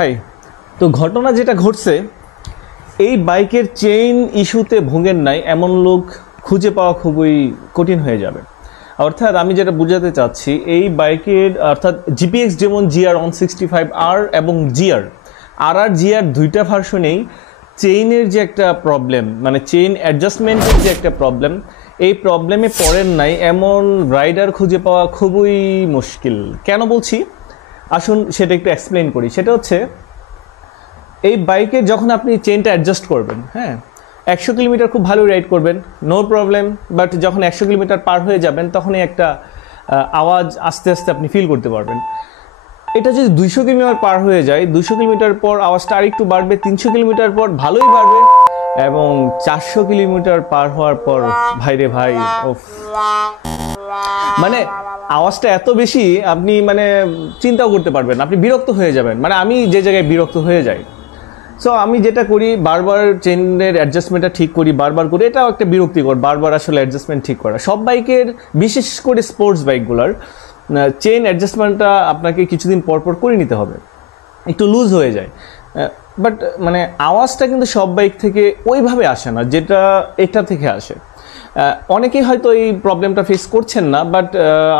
High, তো ঘটনা যেটা ঘটছে, এই বাইকের চেইন ইস্যুতে ভোগেন নাই এমন লোক খুঁজে পাওয়া খুবই কঠিন হয়ে যাবে। অর্থাৎ আমি যেটা বোঝাতে চাচ্ছি, এই বাইকের অর্থাৎ GPX ডেমন GR 165R এবং GR আর GR দুইটা ভার্সনেই চেইনের যে একটা প্রবলেম, মানে চেইন অ্যাডজাস্টমেন্টের যে একটা প্রবলেম, এই প্রবলেমে পড়েন নাই এমন রাইডার খুঁজে পাওয়া খুবই মুশকিল। কেন বলছি আসুন সেটা একটু এক্সপ্লেন করি। সেটা হচ্ছে, এই বাইকে যখন আপনি চেইনটা অ্যাডজাস্ট করবেন, হ্যাঁ 100 কিলোমিটার খুব ভালো রাইড করবেন, নো প্রবলেম। বাট যখন 100 কিলোমিটার পার হয়ে যাবেন তখনই একটা আওয়াজ আস্তে আস্তে আপনি ফিল করতে পারবেন। এটা যদি 200 কিলোমিটার পার হয়ে যায়, 200 কিলোমিটার পর আওয়াজটা আরেকটু বাড়বে, 300 কিলোমিটার পর ভালোই বাড়বে, এবং 400 কিলোমিটার পার হওয়ার পর ভাইরে ভাই, মানে আওয়াজটা এত বেশি আপনি মানে চিন্তাও করতে পারবেন, আপনি বিরক্ত হয়ে যাবেন। মানে আমি যে জায়গায় বিরক্ত হয়ে যাই, সো আমি যেটা করি বারবার চেইনের অ্যাডজাস্টমেন্টটা ঠিক করি, বারবার করি। এটাও একটা বিরক্তিকর, বারবার আসলে অ্যাডজাস্টমেন্ট ঠিক করা। সব বাইকের, বিশেষ করে স্পোর্টস বাইকগুলোর চেইন অ্যাডজাস্টমেন্টটা আপনাকে কিছুদিন পরপর করে নিতে হবে, একটু লুজ হয়ে যায়। বাট মানে আওয়াজটা কিন্তু সব বাইক থেকে ওইভাবে আসে না যেটা এটা থেকে আসে। অনেকেই হয়তো এই প্রবলেমটা ফেস করছেন না, বাট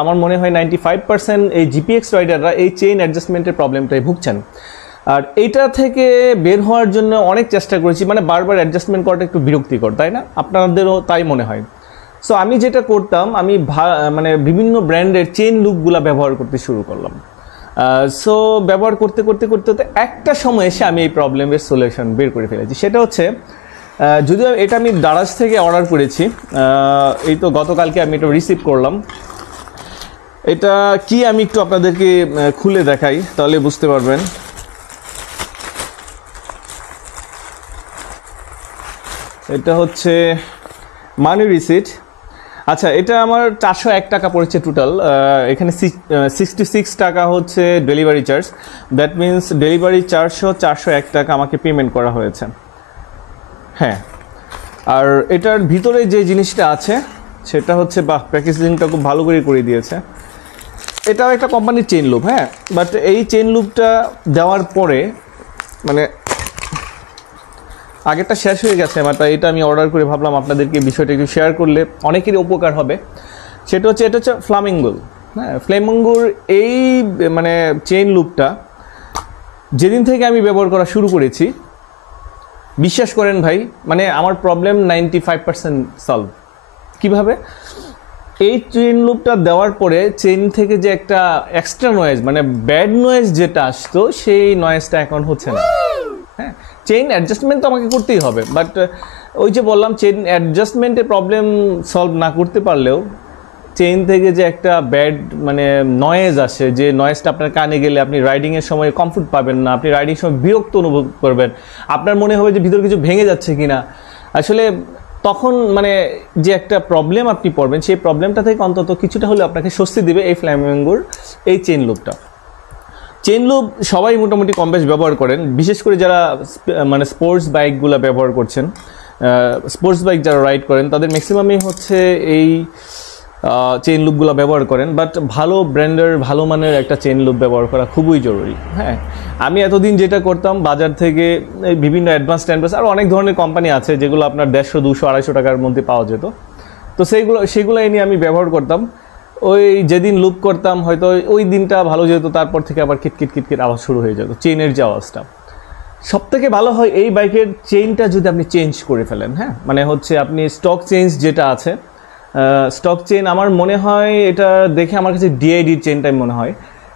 আমার মনে হয় 95% এই GPX রাইডাররা এই চেইন অ্যাডজাস্টমেন্টের প্রবলেমটাই ভুগছেন। আর এইটা থেকে বের হওয়ার জন্য অনেক চেষ্টা করেছি, মানে বারবার অ্যাডজাস্টমেন্ট করাটা একটু বিরক্তিকর, তাই না? আপনাদেরও তাই মনে হয়। সো আমি যেটা করতাম, আমি মানে বিভিন্ন ব্র্যান্ডের চেইন লুপগুলো ব্যবহার করতে শুরু করলাম। সো ব্যবহার করতে করতে করতে করতে একটা সময় এসে আমি এই প্রবলেমের সলিউশন বের করে ফেলেছি। সেটা হচ্ছে, যদিও এটা আমি দারাজ থেকে অর্ডার করেছি, এই তো গতকালকে আমি এটা রিসিভ করলাম। এটা কি আমি একটু আপনাদেরকে খুলে দেখাই, তাহলে বুঝতে পারবেন। এটা হচ্ছে মানি রিসিট। আচ্ছা, এটা আমার 401 টাকা পড়েছে টোটাল। এখানে 66 টাকা হচ্ছে delivery charge. That means delivery charge 401 টাকা আমাকে পেমেন্ট করা হয়েছে। হ্যাঁ, আর এটার ভিতরে যে জিনিসটা আছে সেটা হচ্ছে, বাহ, প্যাকেজিংটা খুব ভালো করে দিয়েছে। এটাও একটা কোম্পানির চেইন লুপ, হ্যাঁ। বাট এই চেইন লুপটা দেওয়ার পরে মানে আগেরটা শেষ হয়ে গেছে আমার, তাই এটা আমি অর্ডার করে ভাবলাম আপনাদেরকে বিষয়টা একটু শেয়ার করলে অনেকেরই উপকার হবে। সেটা হচ্ছে, এটা হচ্ছে ফ্লামিঙ্গোর, হ্যাঁ। ফ্লামিঙ্গোর এই মানে চেইন লুপটা যেদিন থেকে আমি ব্যবহার করা শুরু করেছি, বিশ্বাস করেন ভাই, মানে আমার প্রবলেম 95% সলভ। কীভাবে? এই চেইন লুপটা দেওয়ার পরে চেইন থেকে যে একটা এক্সট্রা নয়েজ, মানে ব্যাড নয়েজ যেটা আসতো, সেই নয়েজটা এখন হচ্ছে না। হ্যাঁ, চেইন অ্যাডজাস্টমেন্ট তো আমাকে করতেই হবে, বাট ওই যে বললাম, চেইন অ্যাডজাস্টমেন্টের প্রবলেম সলভ না করতে পারলেও চেইন থেকে যে একটা ব্যাড মানে নয়েজ আসে, যে নয়েজটা আপনার কানে গেলে আপনি রাইডিংয়ের সময় কমফোর্ট পাবেন না, আপনি রাইডিংয়ের সময় বিরক্ত অনুভব করবেন, আপনার মনে হবে যে ভিতরে কিছু ভেঙে যাচ্ছে কিনা। আসলে তখন মানে যে একটা প্রবলেম আপনি পড়বেন, সেই প্রবলেমটা থেকে অন্তত কিছুটা হলেও আপনাকে স্বস্তি দেবে এই ফ্লামিঙ্গোর এই চেইন লুপটা। চেইন লুপ সবাই মোটামুটি কম বেশ ব্যবহার করেন, বিশেষ করে যারা মানে স্পোর্টস বাইকগুলো ব্যবহার করছেন, স্পোর্টস বাইক যারা রাইড করেন, তাদের ম্যাক্সিমামই হচ্ছে এই চেইন লুপগুলো ব্যবহার করেন। বাট ভালো ব্র্যান্ডের, ভালো মানের একটা চেইন লুপ ব্যবহার করা খুবই জরুরি। হ্যাঁ, আমি এতদিন যেটা করতাম, বাজার থেকে বিভিন্ন অ্যাডভান্স আর অনেক ধরনের কোম্পানি আছে যেগুলো আপনার 150, 200, 250 টাকার মধ্যে পাওয়া যেত। তো সেগুলো নিয়ে আমি ব্যবহার করতাম। ওই যেদিন লুপ করতাম হয়তো ওই দিনটা ভালো যেত, তারপর থেকে আবার কিটকিট আওয়াজ শুরু হয়ে যেত, চেইনের যে আওয়াজটা। সবথেকে ভালো হয় এই বাইকের চেইনটা যদি আপনি চেঞ্জ করে ফেলেন। হ্যাঁ, মানে হচ্ছে আপনি স্টক চেঞ্জ যেটা আছে, স্টক চেইন আমার মনে হয়, এটা দেখে আমার কাছে ডিআইডির চেইনটাই মনে হয়,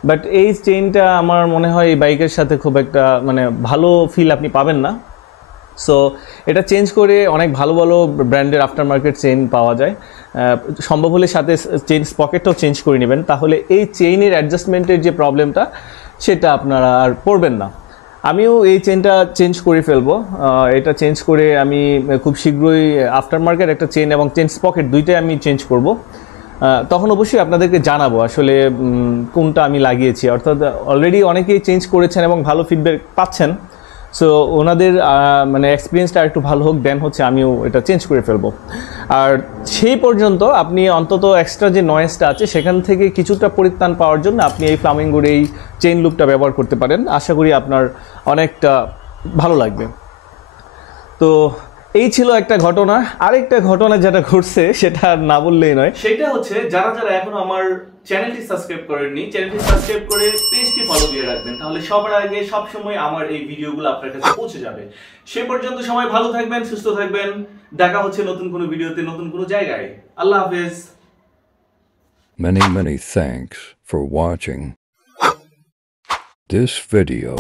বাট এই চেইনটা আমার মনে হয় এই বাইকের সাথে খুব একটা মানে ভালো ফিল আপনি পাবেন না। সো এটা চেঞ্জ করে অনেক ভালো ভালো ব্র্যান্ডের আফটার মার্কেট চেইন পাওয়া যায়। সম্ভব হলে সাথে চেইন পকেটটাও চেঞ্জ করে নেবেন, তাহলে এই চেইনের অ্যাডজাস্টমেন্টের যে প্রবলেমটা সেটা আপনারা আর পড়বেন না। আমিও এই চেইনটা চেঞ্জ করে ফেলবো। এটা চেঞ্জ করে আমি খুব শীঘ্রই আফটার মার্কেট একটা চেইন এবং চেইন পকেট দুইটাই আমি চেঞ্জ করব। তখন অবশ্যই আপনাদেরকে জানাবো আসলে কোনটা আমি লাগিয়েছি। অর্থাৎ অলরেডি অনেকেই চেঞ্জ করেছেন এবং ভালো ফিডব্যাক পাচ্ছেন। সো ওনাদের মানে এক্সপিরিয়েন্সটা একটু ভালো হোক, দেন হচ্ছে আমিও এটা চেঞ্জ করে ফেলবো। আর সেই পর্যন্ত আপনি অন্তত এক্সট্রা যে নয়েজটা আছে সেখান থেকে কিছুটা পরিত্রাণ পাওয়ার জন্য আপনি এই ফ্লামিঙ্গোর এই চেইন লুপটা ব্যবহার করতে পারেন। আশা করি আপনার অনেকটা ভালো লাগবে। তো এই ছিল একটা ঘটনা। আরেকটা ঘটনা যেটা ঘটছে সেটা না বললেই নয়, সেটা হচ্ছে যারা যারা এখনো আমার চ্যানেলটি সাবস্ক্রাইব করেননি, চ্যানেলটি সাবস্ক্রাইব করে পেজটি ফলো দিয়ে রাখবেন, তাহলে সবার আগে সব সময় আমার এই ভিডিওগুলো আপনার কাছে পৌঁছে যাবে। সে পর্যন্ত সবাই ভালো থাকবেন, সুস্থ থাকবেন। দেখা হচ্ছে নতুন কোনো ভিডিওতে, নতুন কোনো জায়গায়। আল্লাহ হাফেজ। Many thanks for watching this video.